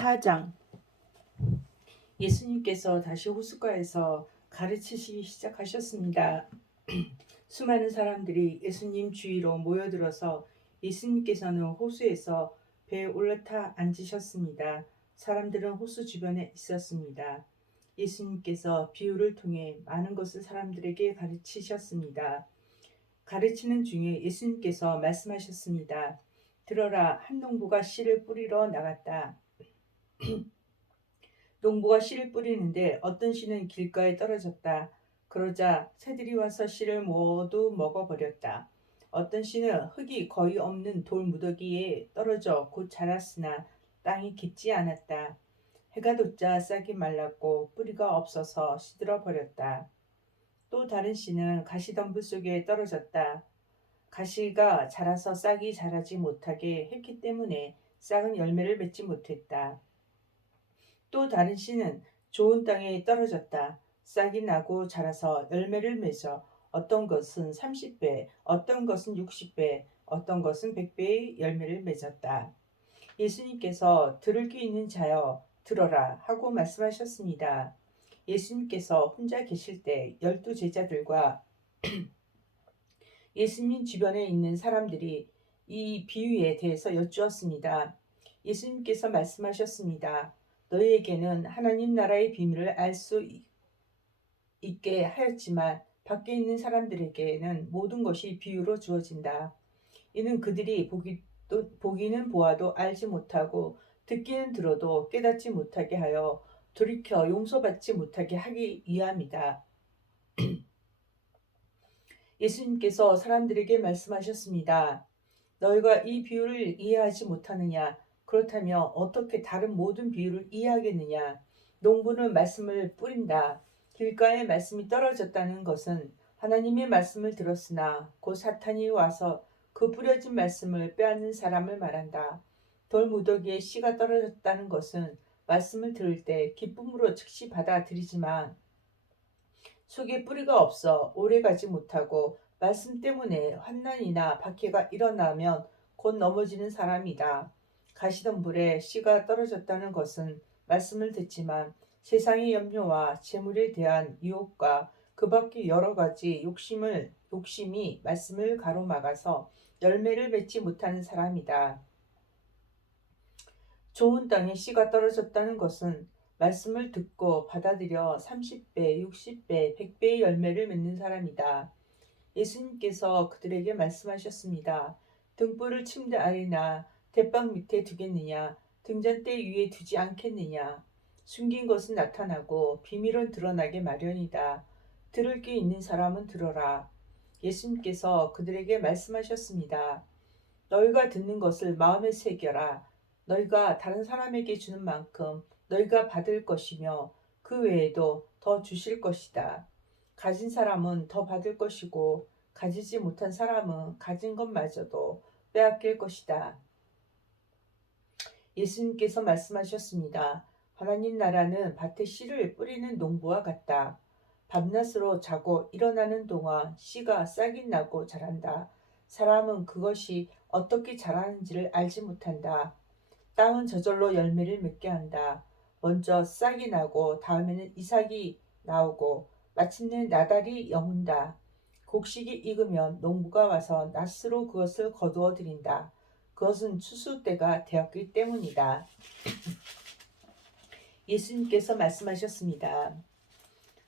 4장. 예수님께서 다시 호숫가에서 가르치시기 시작하셨습니다. 수많은 사람들이 예수님 주위로 모여들어서 예수님께서는 호수에서 배에 올라타 앉으셨습니다. 사람들은 호수 주변에 있었습니다. 예수님께서 비유를 통해 많은 것을 사람들에게 가르치셨습니다. 가르치는 중에 예수님께서 말씀하셨습니다. 들어라, 한 농부가 씨를 뿌리러 나갔다. 농부가 씨를 뿌리는데 어떤 씨는 길가에 떨어졌다. 그러자 새들이 와서 씨를 모두 먹어버렸다. 어떤 씨는 흙이 거의 없는 돌 무더기에 떨어져 곧 자랐으나 땅이 깊지 않았다. 해가 돋자 싹이 말랐고 뿌리가 없어서 시들어 버렸다. 또 다른 씨는 가시덤불 속에 떨어졌다. 가시가 자라서 싹이 자라지 못하게 했기 때문에 싹은 열매를 맺지 못했다. 또 다른 씨는 좋은 땅에 떨어졌다. 싹이 나고 자라서 열매를 맺어 어떤 것은 30배, 어떤 것은 60배, 어떤 것은 100배의 열매를 맺었다. 예수님께서 들을 귀 있는 자여 들어라 하고 말씀하셨습니다. 예수님께서 혼자 계실 때 12 제자들과 예수님 주변에 있는 사람들이 이 비유에 대해서 여쭈었습니다. 예수님께서 말씀하셨습니다. 너희에게는 하나님 나라의 비밀을 알 수 있게 하였지만 밖에 있는 사람들에게는 모든 것이 비유로 주어진다. 이는 그들이 보기는 보아도 알지 못하고 듣기는 들어도 깨닫지 못하게 하여 돌이켜 용서받지 못하게 하기 위함이다. 예수님께서 사람들에게 말씀하셨습니다. 너희가 이 비유를 이해하지 못하느냐? 그렇다면 어떻게 다른 모든 비유를 이해하겠느냐? 농부는 말씀을 뿌린다. 길가에 말씀이 떨어졌다는 것은 하나님의 말씀을 들었으나 곧 사탄이 와서 그 뿌려진 말씀을 빼앗는 사람을 말한다. 돌 무더기에 씨가 떨어졌다는 것은 말씀을 들을 때 기쁨으로 즉시 받아들이지만 속에 뿌리가 없어 오래가지 못하고 말씀 때문에 환난이나 박해가 일어나면 곧 넘어지는 사람이다. 가시덤불에 씨가 떨어졌다는 것은 말씀을 듣지만 세상의 염려와 재물에 대한 유혹과 그 밖의 여러 가지 욕심이 말씀을 가로막아서 열매를 맺지 못하는 사람이다. 좋은 땅에 씨가 떨어졌다는 것은 말씀을 듣고 받아들여 30배, 60배, 100배의 열매를 맺는 사람이다. 예수님께서 그들에게 말씀하셨습니다. 등불을 침대 아래나 대방 밑에 두겠느냐? 등잔대 위에 두지 않겠느냐? 숨긴 것은 나타나고 비밀은 드러나게 마련이다. 들을 귀 있는 사람은 들어라. 예수님께서 그들에게 말씀하셨습니다. 너희가 듣는 것을 마음에 새겨라. 너희가 다른 사람에게 주는 만큼 너희가 받을 것이며 그 외에도 더 주실 것이다. 가진 사람은 더 받을 것이고 가지지 못한 사람은 가진 것마저도 빼앗길 것이다. 예수님께서 말씀하셨습니다. 하나님 나라는 밭에 씨를 뿌리는 농부와 같다. 밤낮으로 자고 일어나는 동안 씨가 싹이 나고 자란다. 사람은 그것이 어떻게 자라는지를 알지 못한다. 땅은 저절로 열매를 맺게 한다. 먼저 싹이 나고 다음에는 이삭이 나오고 마침내 나달이 여문다. 곡식이 익으면 농부가 와서 낫으로 그것을 거두어 들인다. 그것은 추수 때가 되었기 때문이다. 예수님께서 말씀하셨습니다.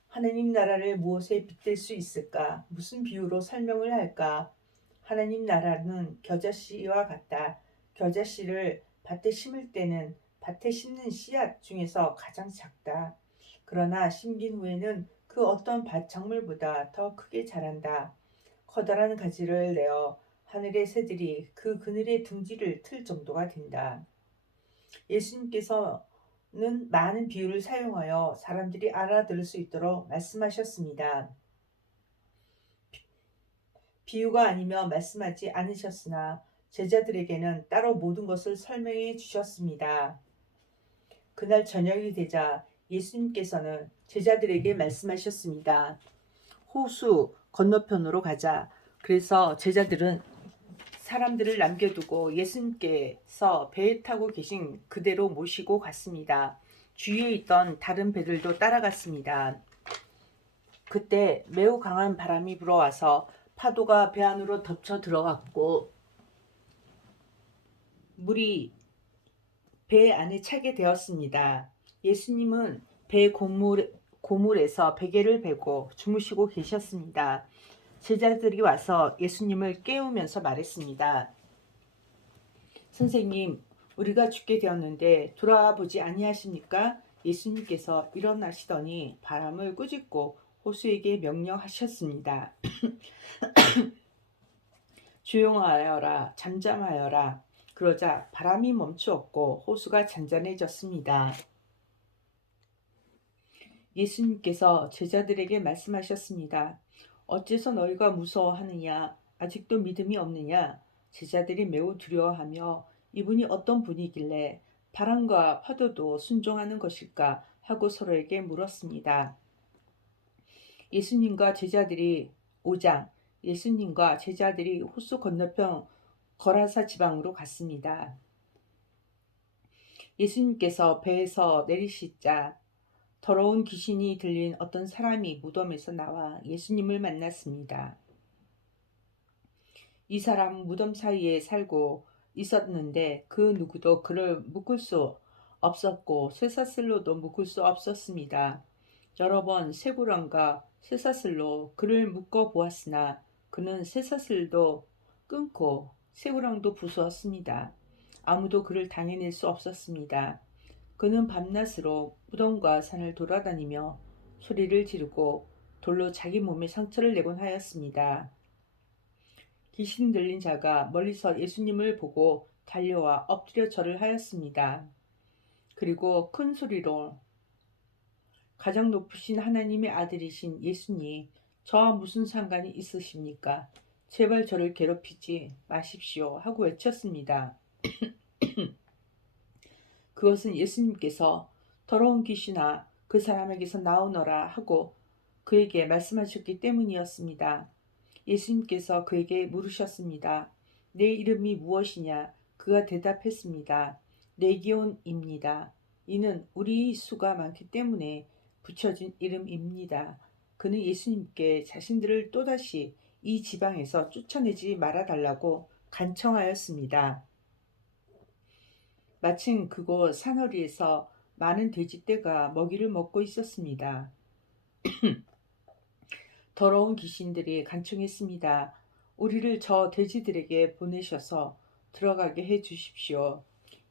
하나님 나라를 무엇에 빗댈 수 있을까? 무슨 비유로 설명을 할까? 하나님 나라는 겨자씨와 같다. 겨자씨를 밭에 심을 때는 밭에 심는 씨앗 중에서 가장 작다. 그러나 심긴 후에는 그 어떤 밭 작물보다 더 크게 자란다. 커다란 가지를 내어 하늘의 새들이 그 그늘의 둥지를 틀 정도가 된다. 예수님께서는 많은 비유를 사용하여 사람들이 알아들을 수 있도록 말씀하셨습니다. 비유가 아니면 말씀하지 않으셨으나 제자들에게는 따로 모든 것을 설명해 주셨습니다. 그날 저녁이 되자 예수님께서는 제자들에게 말씀하셨습니다. 호수 건너편으로 가자. 그래서 제자들은 사람들을 남겨두고 예수님께서 배에 타고 계신 그대로 모시고 갔습니다. 주위에 있던 다른 배들도 따라갔습니다. 그때 매우 강한 바람이 불어와서 파도가 배 안으로 덮쳐 들어갔고 물이 배 안에 차게 되었습니다. 예수님은 배 고물에서 베개를 베고 주무시고 계셨습니다. 제자들이 와서 예수님을 깨우면서 말했습니다. 선생님, 우리가 죽게 되었는데 돌아와 보지 아니하십니까? 예수님께서 일어나시더니 바람을 꾸짖고 호수에게 명령하셨습니다. 조용하여라, 잠잠하여라. 그러자 바람이 멈추었고 호수가 잔잔해졌습니다. 예수님께서 제자들에게 말씀하셨습니다. 어째서 너희가 무서워하느냐? 아직도 믿음이 없느냐? 제자들이 매우 두려워하며 이분이 어떤 분이길래 바람과 파도도 순종하는 것일까 하고 서로에게 물었습니다. 예수님과 제자들이 5장 예수님과 제자들이 호수 건너편 거라사 지방으로 갔습니다. 예수님께서 배에서 내리시자 더러운 귀신이 들린 어떤 사람이 무덤에서 나와 예수님을 만났습니다. 이 사람은 무덤 사이에 살고 있었는데 그 누구도 그를 묶을 수 없었고 쇠사슬로도 묶을 수 없었습니다. 여러 번 쇠고랑과 쇠사슬로 그를 묶어 보았으나 그는 쇠사슬도 끊고 쇠고랑도 부수었습니다. 아무도 그를 당해낼 수 없었습니다. 그는 밤낮으로 무덤과 산을 돌아다니며 소리를 지르고 돌로 자기 몸에 상처를 내곤 하였습니다. 귀신 들린 자가 멀리서 예수님을 보고 달려와 엎드려 절을 하였습니다. 그리고 큰 소리로 가장 높으신 하나님의 아들이신 예수님, 저와 무슨 상관이 있으십니까? 제발 저를 괴롭히지 마십시오 하고 외쳤습니다. 그것은 예수님께서 더러운 귀신아 그 사람에게서 나오너라 하고 그에게 말씀하셨기 때문이었습니다. 예수님께서 그에게 물으셨습니다. 내 이름이 무엇이냐? 그가 대답했습니다. 레기온입니다. 이는 우리 수가 많기 때문에 붙여진 이름입니다. 그는 예수님께 자신들을 또다시 이 지방에서 쫓아내지 말아달라고 간청하였습니다. 마침 그곳 산허리에서 많은 돼지떼가 먹이를 먹고 있었습니다. 더러운 귀신들이 간청했습니다. 우리를 저 돼지들에게 보내셔서 들어가게 해 주십시오.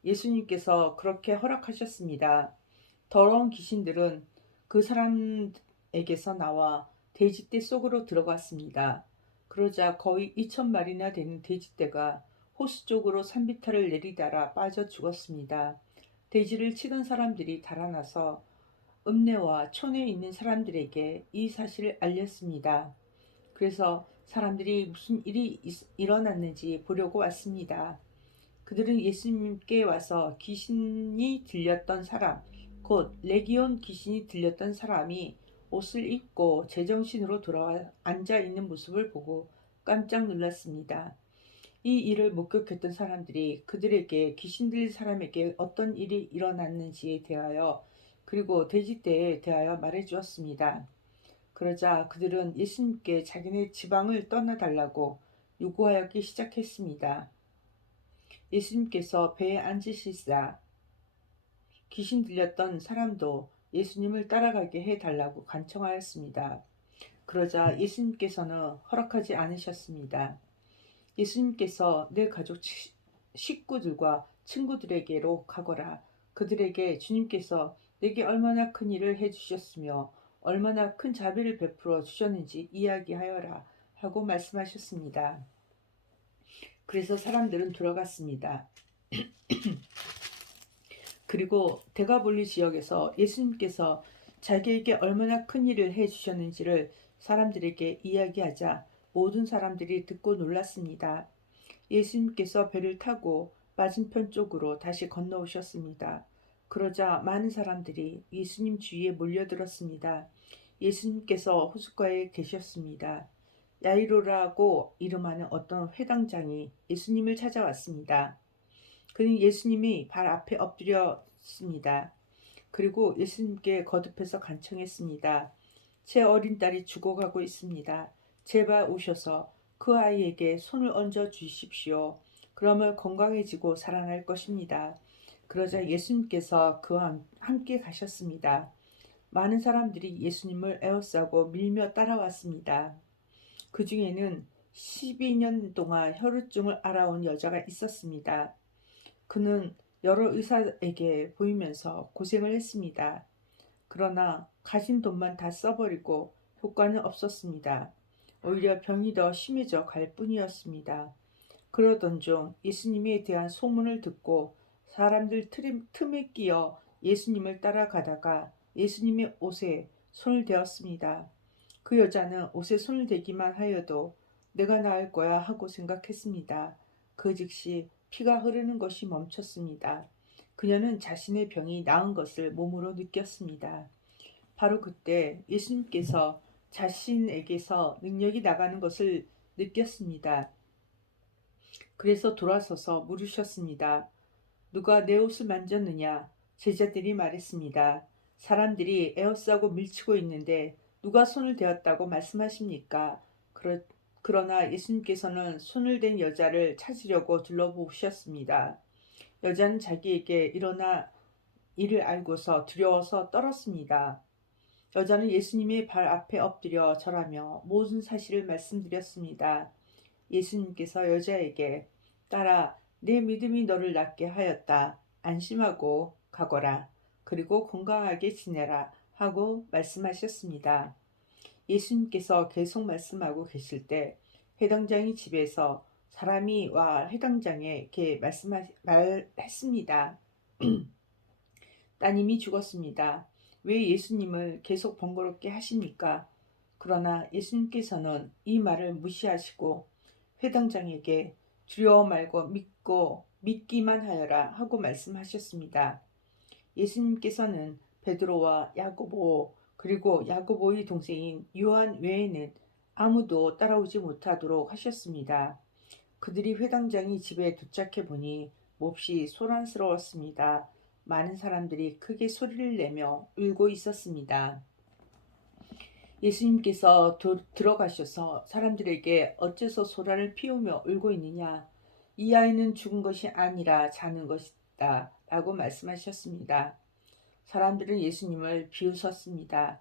예수님께서 그렇게 허락하셨습니다. 더러운 귀신들은 그 사람에게서 나와 돼지떼 속으로 들어갔습니다. 그러자 거의 2,000마리나 되는 돼지떼가 호수 쪽으로 산비탈을 내리달아 빠져 죽었습니다. 돼지를 치던 사람들이 달아나서 읍내와 촌에 있는 사람들에게 이 사실을 알렸습니다. 그래서 사람들이 무슨 일이 일어났는지 보려고 왔습니다. 그들은 예수님께 와서 귀신이 들렸던 사람, 곧 레기온 귀신이 들렸던 사람이 옷을 입고 제정신으로 돌아와 앉아 있는 모습을 보고 깜짝 놀랐습니다. 이 일을 목격했던 사람들이 그들에게 귀신 들린 사람에게 어떤 일이 일어났는지에 대하여 그리고 돼지떼에 대하여 말해 주었습니다. 그러자 그들은 예수님께 자기네 지방을 떠나달라고 요구하였기 시작했습니다. 예수님께서 배에 앉으시자 귀신 들렸던 사람도 예수님을 따라가게 해달라고 간청하였습니다. 그러자 예수님께서는 허락하지 않으셨습니다. 예수님께서 내 가족 식구들과 친구들에게로 가거라. 그들에게 주님께서 내게 얼마나 큰 일을 해주셨으며 얼마나 큰 자비를 베풀어 주셨는지 이야기하여라 하고 말씀하셨습니다. 그래서 사람들은 돌아갔습니다. 그리고 데가볼리 지역에서 예수님께서 자기에게 얼마나 큰 일을 해주셨는지를 사람들에게 이야기하자 모든 사람들이 듣고 놀랐습니다. 예수님께서 배를 타고 맞은편 쪽으로 다시 건너오셨습니다. 그러자 많은 사람들이 예수님 주위에 몰려들었습니다. 예수님께서 호숫가에 계셨습니다. 야이로라고 이름하는 어떤 회당장이 예수님을 찾아왔습니다. 그는 예수님이 발 앞에 엎드렸습니다. 그리고 예수님께 거듭해서 간청했습니다. 제 어린 딸이 죽어가고 있습니다. 제발 오셔서 그 아이에게 손을 얹어 주십시오. 그러면 건강해지고 살아날 것입니다. 그러자 예수님께서 그와 함께 가셨습니다. 많은 사람들이 예수님을 에워싸고 밀며 따라왔습니다. 그 중에는 12년 동안 혈우증을 앓아온 여자가 있었습니다. 그는 여러 의사에게 보이면서 고생을 했습니다. 그러나 가진 돈만 다 써버리고 효과는 없었습니다. 오히려 병이 더 심해져 갈 뿐이었습니다. 그러던 중 예수님에 대한 소문을 듣고 사람들 틈에 끼어 예수님을 따라가다가 예수님의 옷에 손을 대었습니다. 그 여자는 옷에 손을 대기만 하여도 내가 나을 거야 하고 생각했습니다. 그 즉시 피가 흐르는 것이 멈췄습니다. 그녀는 자신의 병이 나은 것을 몸으로 느꼈습니다. 바로 그때 예수님께서 자신에게서 능력이 나가는 것을 느꼈습니다. 그래서 돌아서서 물으셨습니다. 누가 내 옷을 만졌느냐? 제자들이 말했습니다. 사람들이 에워싸고 밀치고 있는데 누가 손을 대었다고 말씀하십니까? 그러나 예수님께서는 손을 댄 여자를 찾으려고 둘러보셨습니다. 여자는 자기에게 일어나 이를 알고서 두려워서 떨었습니다. 여자는 예수님의 발 앞에 엎드려 절하며 모든 사실을 말씀드렸습니다. 예수님께서 여자에게 딸아, 내 믿음이 너를 낫게 하였다. 안심하고 가거라. 그리고 건강하게 지내라. 하고 말씀하셨습니다. 예수님께서 계속 말씀하고 계실 때 회당장이 집에서 사람이 와 회당장에게 말했습니다. 따님이 죽었습니다. 왜 예수님을 계속 번거롭게 하십니까? 그러나 예수님께서는 이 말을 무시하시고 회당장에게 두려워 말고 믿기만 하여라 하고 말씀하셨습니다. 예수님께서는 베드로와 야고보 그리고 야고보의 동생인 요한 외에는 아무도 따라오지 못하도록 하셨습니다. 그들이 회당장이 집에 도착해 보니 몹시 소란스러웠습니다. 많은 사람들이 크게 소리를 내며 울고 있었습니다. 예수님께서 들어가셔서 사람들에게 어째서 소란을 피우며 울고 있느냐? 이 아이는 죽은 것이 아니라 자는 것이다. 라고 말씀하셨습니다. 사람들은 예수님을 비웃었습니다.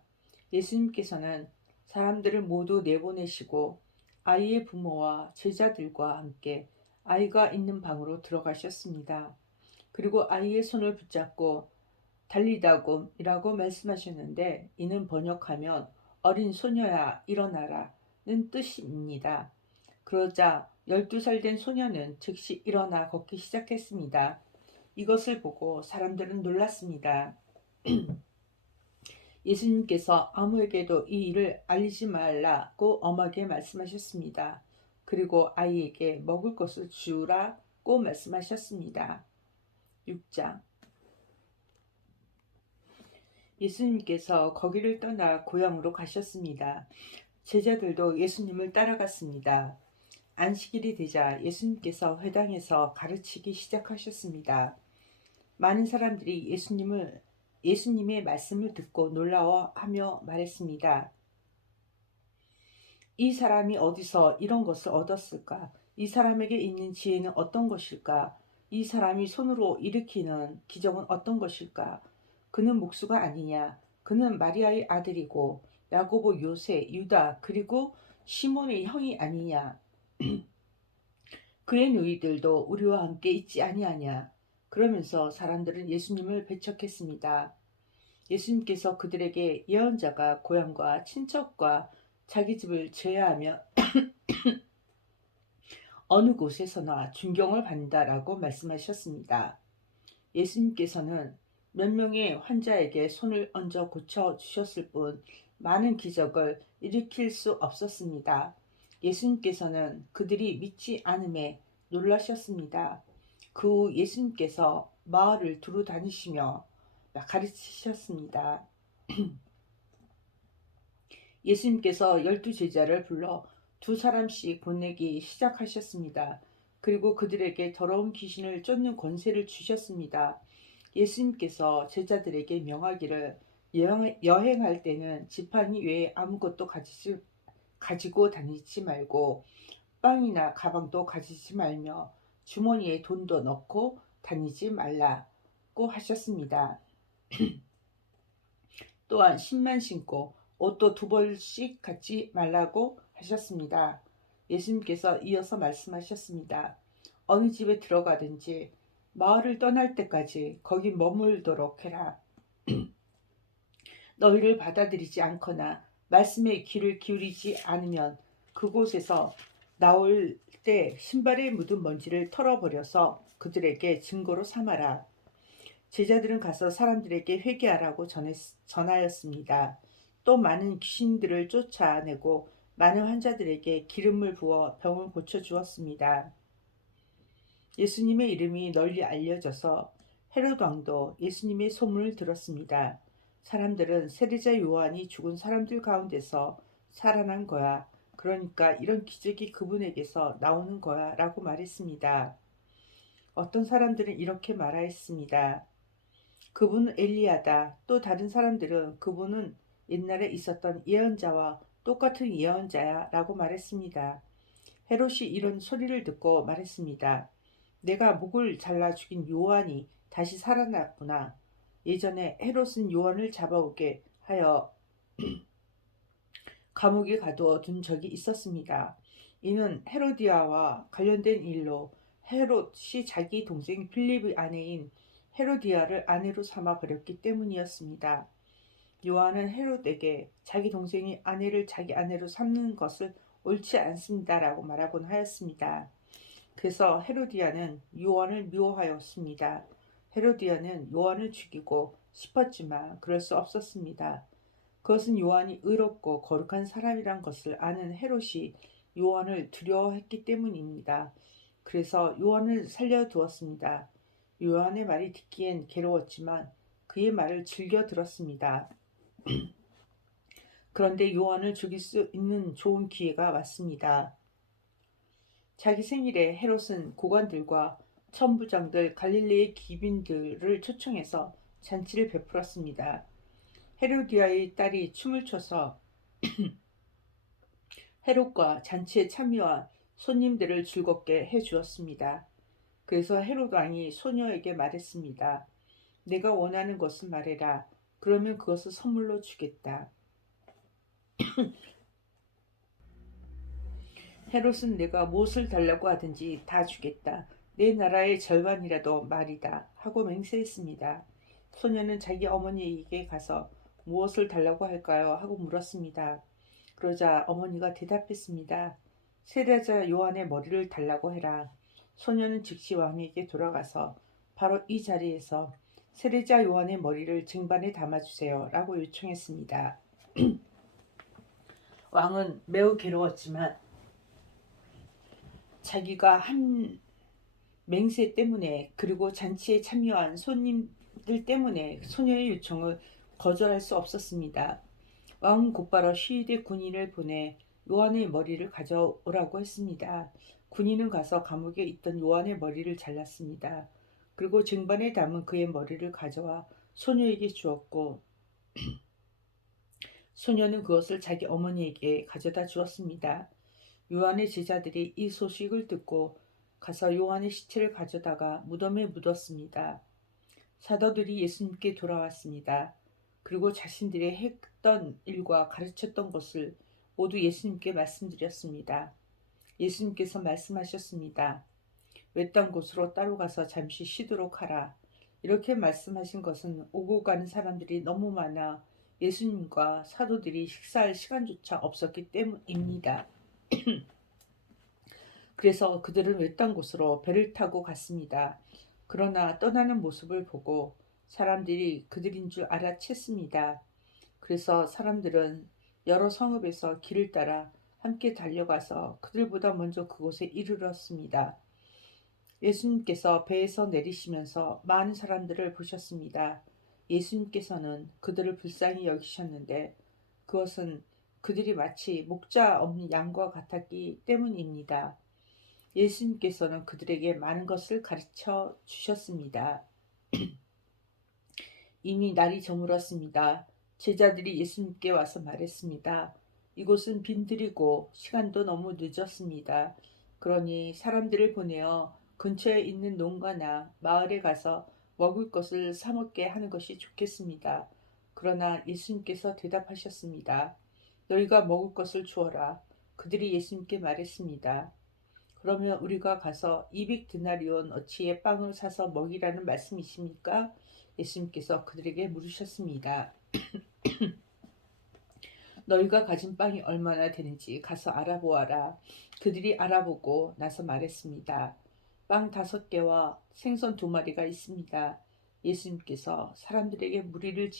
예수님께서는 사람들을 모두 내보내시고 아이의 부모와 제자들과 함께 아이가 있는 방으로 들어가셨습니다. 그리고 아이의 손을 붙잡고 달리다곰이라고 말씀하셨는데 이는 번역하면 어린 소녀야 일어나라는 뜻입니다. 그러자 12살 된 소녀는 즉시 일어나 걷기 시작했습니다. 이것을 보고 사람들은 놀랐습니다. 예수님께서 아무에게도 이 일을 알리지 말라고 엄하게 말씀하셨습니다. 그리고 아이에게 먹을 것을 주라고 말씀하셨습니다. 6장 예수님께서 거기를 떠나 고향으로 가셨습니다. 제자들도 예수님을 따라갔습니다. 안식일이 되자 예수님께서 회당에서 가르치기 시작하셨습니다. 많은 사람들이 예수님의 말씀을 듣고 놀라워하며 말했습니다. 이 사람이 어디서 이런 것을 얻었을까? 이 사람에게 있는 지혜는 어떤 것일까? 이 사람이 손으로 일으키는 기적은 어떤 것일까? 그는 목수가 아니냐? 그는 마리아의 아들이고 야고보, 요세, 유다 그리고 시몬의 형이 아니냐? 그의 누이들도 우리와 함께 있지 아니하냐? 그러면서 사람들은 예수님을 배척했습니다. 예수님께서 그들에게 예언자가 고향과 친척과 자기 집을 제외하며 어느 곳에서나 존경을 받는다라고 말씀하셨습니다. 예수님께서는 몇 명의 환자에게 손을 얹어 고쳐 주셨을 뿐 많은 기적을 일으킬 수 없었습니다. 예수님께서는 그들이 믿지 않음에 놀라셨습니다. 그 후 예수님께서 마을을 두루 다니시며 가르치셨습니다. 예수님께서 12 제자를 불러 두 사람씩 보내기 시작하셨습니다. 그리고 그들에게 더러운 귀신을 쫓는 권세를 주셨습니다. 예수님께서 제자들에게 명하기를 여행할 때는 지팡이 외에 아무것도 가지고 다니지 말고 빵이나 가방도 가지지 말며 주머니에 돈도 넣고 다니지 말라고 하셨습니다. 또한 신만 신고 옷도 두 벌씩 갖지 말라고 하셨습니다. 예수님께서 이어서 말씀하셨습니다. 어느 집에 들어가든지 마을을 떠날 때까지 거기 머물도록 해라. 너희를 받아들이지 않거나 말씀에 귀를 기울이지 않으면 그곳에서 나올 때 신발에 묻은 먼지를 털어버려서 그들에게 증거로 삼아라. 제자들은 가서 사람들에게 회개하라고 전하였습니다. 또 많은 귀신들을 쫓아내고 많은 환자들에게 기름을 부어 병을 고쳐 주었습니다. 예수님의 이름이 널리 알려져서 헤롯 왕도 예수님의 소문을 들었습니다. 사람들은 세례자 요한이 죽은 사람들 가운데서 살아난 거야. 그러니까 이런 기적이 그분에게서 나오는 거야 라고 말했습니다. 어떤 사람들은 이렇게 말하였습니다. 그분은 엘리야다. 또 다른 사람들은 그분은 옛날에 있었던 예언자와 똑같은 예언자야 라고 말했습니다. 헤롯이 이런 소리를 듣고 말했습니다. 내가 목을 잘라 죽인 요한이 다시 살아났구나. 예전에 헤롯은 요한을 잡아오게 하여 감옥에 가두어 둔 적이 있었습니다. 이는 헤로디아와 관련된 일로 헤롯이 자기 동생 필립의 아내인 헤로디아를 아내로 삼아 버렸기 때문이었습니다. 요한은 헤롯에게 자기 동생이 아내를 자기 아내로 삼는 것을 옳지 않습니다라고 말하곤 하였습니다. 그래서 헤로디아는 요한을 미워하였습니다. 헤로디아는 요한을 죽이고 싶었지만 그럴 수 없었습니다. 그것은 요한이 의롭고 거룩한 사람이란 것을 아는 헤롯이 요한을 두려워했기 때문입니다. 그래서 요한을 살려두었습니다. 요한의 말이 듣기엔 괴로웠지만 그의 말을 즐겨 들었습니다. 그런데 요한을 죽일 수 있는 좋은 기회가 왔습니다. 자기 생일에 헤롯은 고관들과 천부장들 갈릴리의 기빈들을 초청해서 잔치를 베풀었습니다. 헤로디아의 딸이 춤을 춰서 헤롯과 잔치에 참여한 손님들을 즐겁게 해주었습니다. 그래서 헤롯 왕이 소녀에게 말했습니다. 내가 원하는 것을 말해라. 그러면 그것을 선물로 주겠다. 헤롯은 내가 무엇을 달라고 하든지 다 주겠다. 내 나라의 절반이라도 말이다. 하고 맹세했습니다. 소녀는 자기 어머니에게 가서 무엇을 달라고 할까요? 하고 물었습니다. 그러자 어머니가 대답했습니다. 세례자 요한의 머리를 달라고 해라. 소녀는 즉시 왕에게 돌아가서 바로 이 자리에서 세례자 요한의 머리를 쟁반에 담아주세요. 라고 요청했습니다. 왕은 매우 괴로웠지만 자기가 한 맹세 때문에 그리고 잔치에 참여한 손님들 때문에 소녀의 요청을 거절할 수 없었습니다. 왕은 곧바로 시위대 군인을 보내 요한의 머리를 가져오라고 했습니다. 군인은 가서 감옥에 있던 요한의 머리를 잘랐습니다. 그리고 쟁반에 담은 그의 머리를 가져와 소녀에게 주었고 소녀는 그것을 자기 어머니에게 가져다 주었습니다. 요한의 제자들이 이 소식을 듣고 가서 요한의 시체를 가져다가 무덤에 묻었습니다. 사도들이 예수님께 돌아왔습니다. 그리고 자신들이 했던 일과 가르쳤던 것을 모두 예수님께 말씀드렸습니다. 예수님께서 말씀하셨습니다. 외딴 곳으로 따로 가서 잠시 쉬도록 하라. 이렇게 말씀하신 것은 오고 가는 사람들이 너무 많아 예수님과 사도들이 식사할 시간조차 없었기 때문입니다. 그래서 그들은 외딴 곳으로 배를 타고 갔습니다. 그러나 떠나는 모습을 보고 사람들이 그들인 줄 알아챘습니다. 그래서 사람들은 여러 성읍에서 길을 따라 함께 달려가서 그들보다 먼저 그곳에 이르렀습니다. 예수님께서 배에서 내리시면서 많은 사람들을 보셨습니다. 예수님께서는 그들을 불쌍히 여기셨는데 그것은 그들이 마치 목자 없는 양과 같았기 때문입니다. 예수님께서는 그들에게 많은 것을 가르쳐 주셨습니다. 이미 날이 저물었습니다. 제자들이 예수님께 와서 말했습니다. 이곳은 빈들이고 시간도 너무 늦었습니다. 그러니 사람들을 보내어 근처에 있는 농가나 마을에 가서 먹을 것을 사 먹게 하는 것이 좋겠습니다. 그러나 예수님께서 대답하셨습니다. 너희가 먹을 것을 주어라. 그들이 예수님께 말했습니다. 그러면 우리가 가서 200데나리온 어치의 빵을 사서 먹이라는 말씀이십니까? 예수님께서 그들에게 물으셨습니다. 너희가 가진 빵이 얼마나 되는지 가서 알아보아라. 그들이 알아보고 나서 말했습니다. 빵 5개와 생선 2마리가 있습니다. 예수님께서 사람들에게 무리를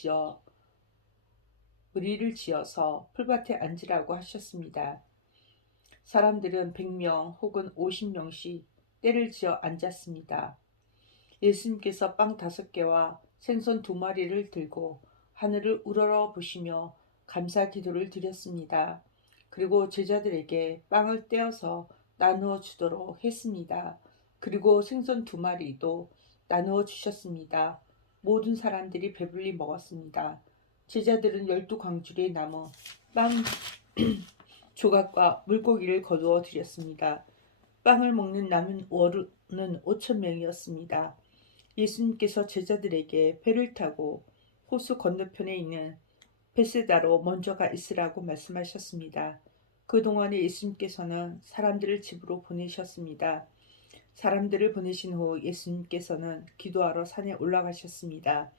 지어서 풀밭에 앉으라고 하셨습니다. 사람들은 100명 혹은 50명씩 때를 지어 앉았습니다. 예수님께서 빵 5개와 생선 2마리를 들고 하늘을 우러러 보시며 감사 기도를 드렸습니다. 그리고 제자들에게 빵을 떼어서 나누어 주도록 했습니다. 그리고 생선 2마리도 나누어 주셨습니다. 모든 사람들이 배불리 먹었습니다. 제자들은 12광주리에 남은 빵 조각과 물고기를 거두어 드렸습니다. 빵을 먹는 남은 어른은 5,000명이었습니다. 예수님께서 제자들에게 배를 타고 호수 건너편에 있는 베세다로 먼저 가 있으라고 말씀하셨습니다. 그동안에 예수님께서는 사람들을 집으로 보내셨습니다. 사람들을 보내신 후 예수님께서는 기도하러 산에 올라가셨습니다.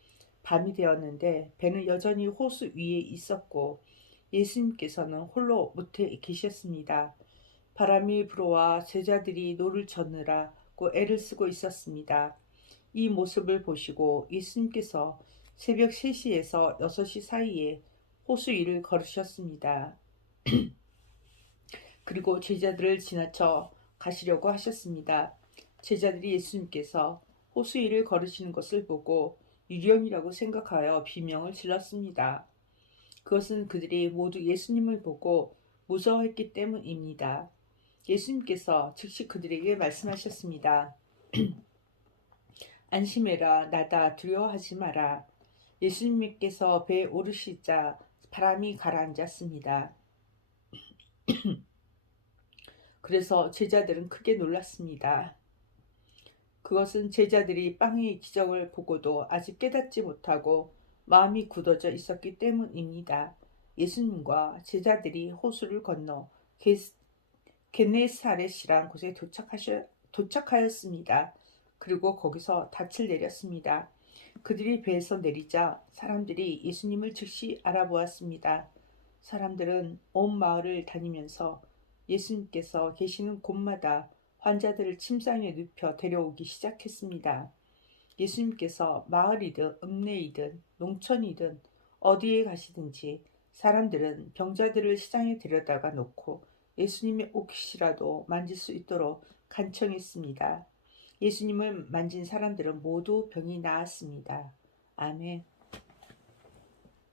밤이 되었는데 배는 여전히 호수 위에 있었고 예수님께서는 홀로 못해 계셨습니다. 바람이 불어와 제자들이 노를 젓느라고 애를 쓰고 있었습니다. 이 모습을 보시고 예수님께서 새벽 3시에서 6시 사이에 호수 위를 걸으셨습니다. 그리고 제자들을 지나쳐 가시려고 하셨습니다. 제자들이 예수님께서 호수 위를 걸으시는 것을 보고 유령이라고 생각하여 비명을 질렀습니다. 그것은 그들이 모두 예수님을 보고 무서워했기 때문입니다. 예수님께서 즉시 그들에게 말씀하셨습니다. 안심해라, 나다, 두려워하지 마라. 예수님께서 배에 오르시자 바람이 가라앉았습니다. 그래서 제자들은 크게 놀랐습니다. 그것은 제자들이 빵의 기적을 보고도 아직 깨닫지 못하고 마음이 굳어져 있었기 때문입니다. 예수님과 제자들이 호수를 건너 게네사렛이란 곳에 도착하였습니다. 그리고 거기서 닻을 내렸습니다. 그들이 배에서 내리자 사람들이 예수님을 즉시 알아보았습니다. 사람들은 온 마을을 다니면서 예수님께서 계시는 곳마다 환자들을 침상에 눕혀 데려오기 시작했습니다. 예수님께서 마을이든 읍내이든 농촌이든 어디에 가시든지 사람들은 병자들을 시장에 데려다가 놓고 예수님의 옷이라도 만질 수 있도록 간청했습니다. 예수님을 만진 사람들은 모두 병이 나았습니다. 아멘.